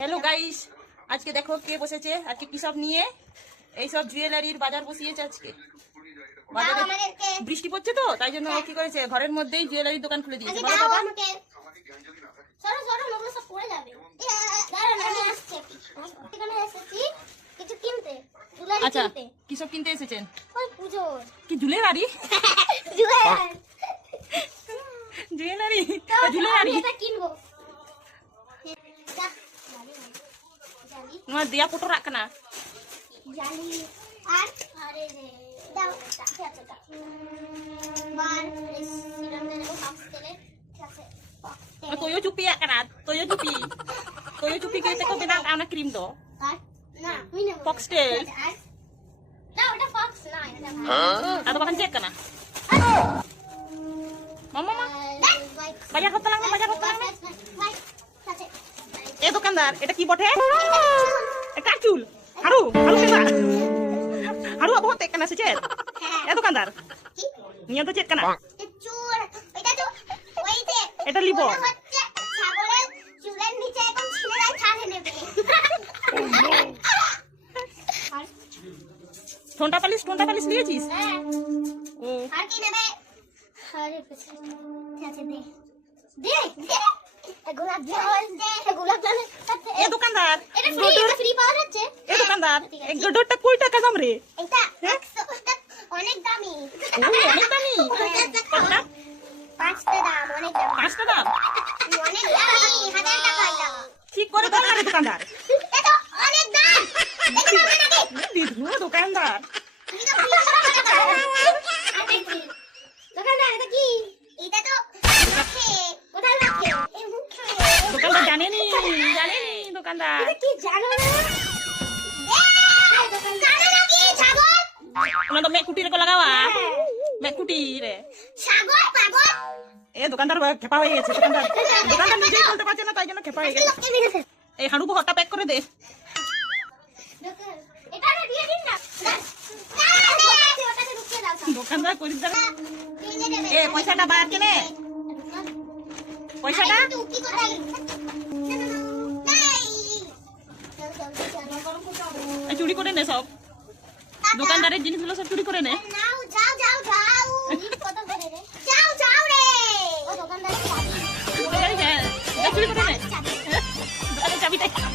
Hello guys আজকে দেখো কে বসেছে আজকে কি সব নিয়ে? এইসব জুয়েলারির বাজার বসিয়েছে আজকে। বাজারে বৃষ্টি পড়ছে তো তাই জন্য কি করেছে ঘরের মধ্যেই জুয়েলারির দোকান খুলে দিয়েছে। আগে বলো দাও বাবা। সরো সরো ওগুলো সব পড়ে যাবে। দাঁড়ান আমি আসছি। এখানে এসেছি। কিছু কিনতে জুয়েলারি আচ্ছা কিনতে। কি সব কিনতে এসেছেন? ওই কি জুয়েলারি। জুয়েলারি জুয়েলারি জুয়েলারি কিনবো। তোমার দেয়া ফটো রাখ না জালি আর আরে রে দাও toyo cupi toyo cupi kita kau benang anak krim do আর না না ওটা ফক্স না এটা kana mama mama bayar hotel dukandar এটা কি বটে? এ কাচুল হারু হারু কেনা হারু আবহ তে kana secet eh dukandar নিয়ে তো চেক kana এটা লিবো। ঠোঁটা পালিশ ঠোঁটা পালিশ নিয়েছিস ও। গোলাপ জল দে। গোলাপ জল এ দোকানদার এটা ফ্রি এটা ফ্রি পাওয়া যাচ্ছে। এ দোকানদার এক গডরটা কই টাকা দাম রে? এটা একশো এটা অনেক দামি। অনেক দামি? কতটা? পাঁচটা দাম অনেক দাম। পাঁচটা দাম? অনেক দামি হাজার টাকা এটা। ঠিক করে দাও দোকানদার। এটা অনেক দাম। দেখো না নাকি বিধু দোকানদার। জানেনি। জানেনি দোকানদার। কি জানো না? ওনা তো মেকুটি রে লাগাওয়া। মেকুটি রে ছাগল পাগল। এ দোকানদার খেপা হয়ে গেছে দোকানদার। দোকানদার নিজেই বলতে পারছে না তাই জন্য খেপা হয়ে গেছে। এই হাঁড়ু প্যাক করে দে। দোকানদার করিস এ বার কেনে পয়সাটা? চুরি করে নে সব দোকানদারের জিনিসগুলো সব চুরি করে নে চাবিটা